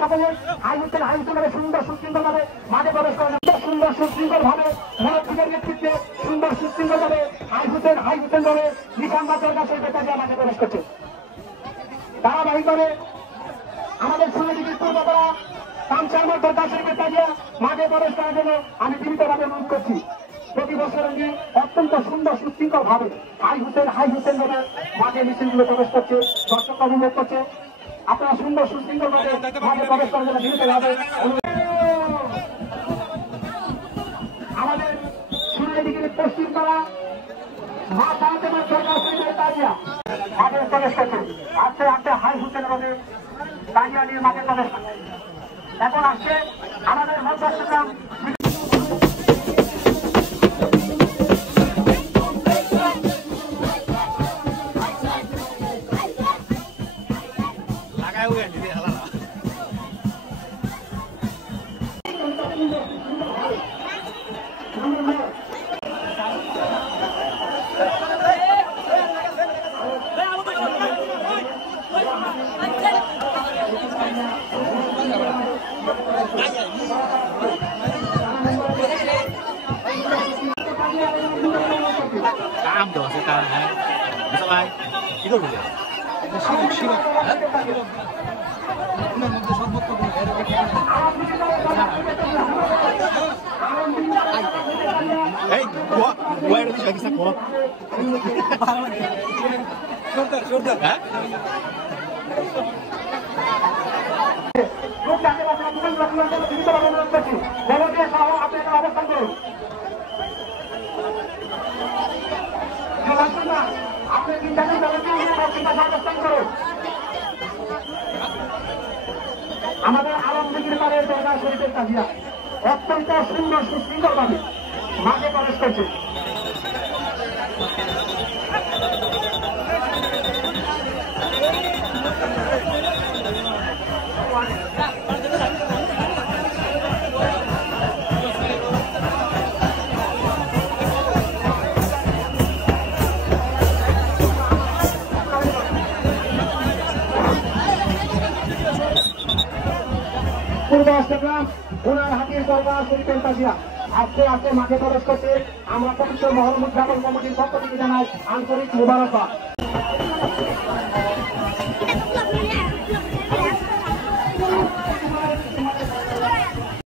সকলে হাইহুসেনের সুন্দর সুশৃঙ্খল ভাবে মাঠে প্রবেশ করেন, সুন্দর সুশৃঙ্খল ভাবে মনোযোগের নেতৃত্বে সুন্দর সুশৃঙ্খল ভাবে হাইহুসেন দলে নিশানবাদ দরকার সেই বেতাজিয়া মাঠে প্রবেশ করছে। ধারাবাহিকভাবে আমাদের সুন্দরীর পূর্বতরা কামচারমার দরকার সেই বেতাজিয়া মাঠে প্রবেশ করার জন্য আমি বিনীতভাবে অনুরোধ করছি। প্রতি বছরের অত্যন্ত সুন্দর সুশৃঙ্খল ভাবে হাইহুসেন দলে মাঠে মিছিলগুলো প্রবেশ করছে, দর্শক অনুভব করছে। আপনারা সুন্দর সুশৃঙ্খল ভাবে মাঠে প্রবেশ করার জন্য বিনীতভাবে আমাদের সুন্দরীর পশ্চিম পাড়া মাঠে প্রবেশ করছে। আস্তে আস্তে হাইহুসেন দলে তাজিয়া নিয়ে মাঠে প্রবেশ করছে। এখন আসছে আমাদের Madhyamgram Cam dong sekarang ya. Bisa lah. Itu dulu. Siap. Hei, gua ini lagi sekolah. Shorter. Hah? আমাদের আলমগীর পাড়ের দরগা শরীফের তাজিয়া অত্যন্ত সুন্দর সুশৃঙ্খল ভাবে মাঠে প্রবেশ করছে। পূর্ব অষ্টগ্রাম ওনার হাতির দরগা শরীফের তাজিয়া আস্তে আস্তে মাঠে প্রবেশ করছে। আমরা পবিত্র মহরম উদযাপন কমিটির পক্ষ থেকে জানাই আন্তরিক মুবারকবাদ।